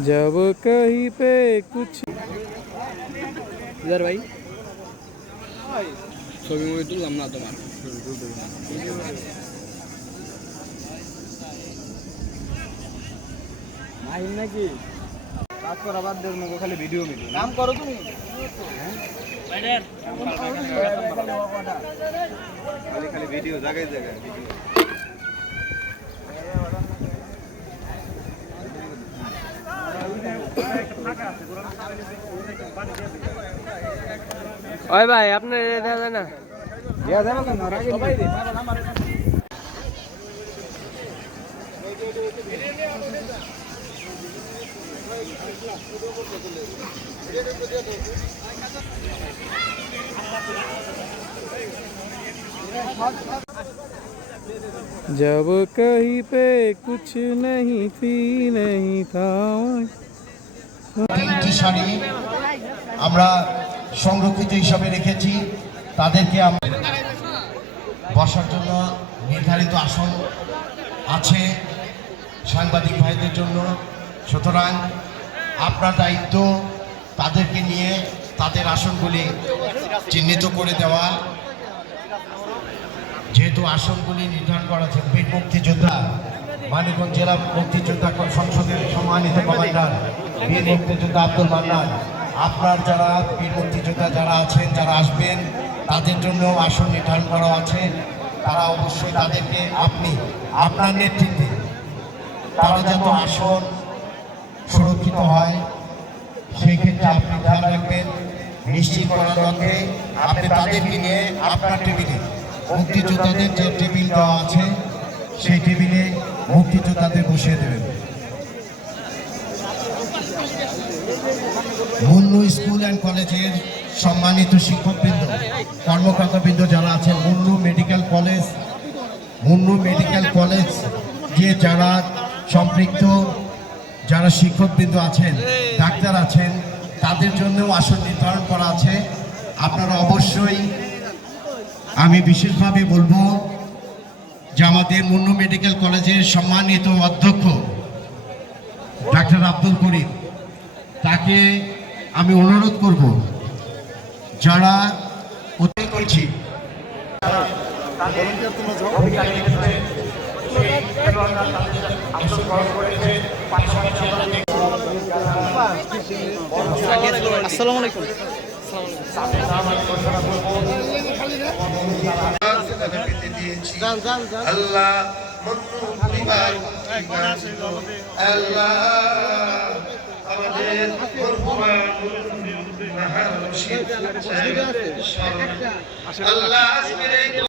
जब कहीं पे कुछ इधर भाई ছবি মুভি তুললাম না তোমার মাহিম নাকি কাজ করা বাদ দেওয়ার মতো খালি ভিডিও মিলি নাম করো তুমি খালি ভিডিও জায়গায় জায়গায় ওই ভাই আপনার দেখা যায় না দেয়া যাবে কেন সবাই দে जब कहीं पे कुछ नहीं थी नहीं था তিনটি শাড়ি আমরা সংরক্ষিত হিসাবে রেখেছি তাদেরকে বসার জন্য নির্ধারিত আসন আছে সাংবাদিক ভাইদের জন্য সুতরাং আপনার দায়িত্ব তাদেরকে নিয়ে তাদের আসনগুলি চিহ্নিত করে দেওয়া যেহেতু আসনগুলি নির্ধারণ করা আছে বীর মুক্তিযোদ্ধা মানিকগঞ্জ জেলা মুক্তিযোদ্ধা সংসদের সম্মানিত কমান্ডার বীর মুক্তিযোদ্ধা আব্দুল মান্নান আপনার যারা বীর মুক্তিযোদ্ধা যারা আছেন যারা আসবেন তাদের জন্য আসন নির্ধারণ করা আছে তারা অবশ্যই তাদেরকে আপনি আপনার নেতৃত্বে তারা যত আসন সুরক্ষিত হয় সেই ক্ষেত্রে আপনি খেয়াল রাখবেন নিশ্চিত করার লক্ষ্যে আপনি তাদেরকে নিয়ে আপনার টেবিলে মুক্তিযোদ্ধাদের যে টেবিল দেওয়া আছে সেই টেবিলে মুক্তিযোদ্ধাদের বসিয়ে দেবেন মুন্নু স্কুল অ্যান্ড কলেজের সম্মানিত শিক্ষকবৃন্দ কর্মকর্তাবৃন্দ যারা আছেন মুন্নু মেডিকেল কলেজ যে যারা সম্পৃক্ত যারা শিক্ষকবৃন্দ আছেন ডাক্তার আছেন তাদের জন্যও আসন নির্ধারণ করা আছে আপনারা অবশ্যই আমি বিশেষভাবে বলবো যে আমাদের মুন্নু মেডিকেল কলেজের সম্মানিত অধ্যক্ষ ডাক্তার আব্দুল করিম তাকে আমি অনুরোধ করব যারা অতি করছি আসসালামু আলাইকুম আল্লাহ আল্লাহ আমাদের আল্লাহ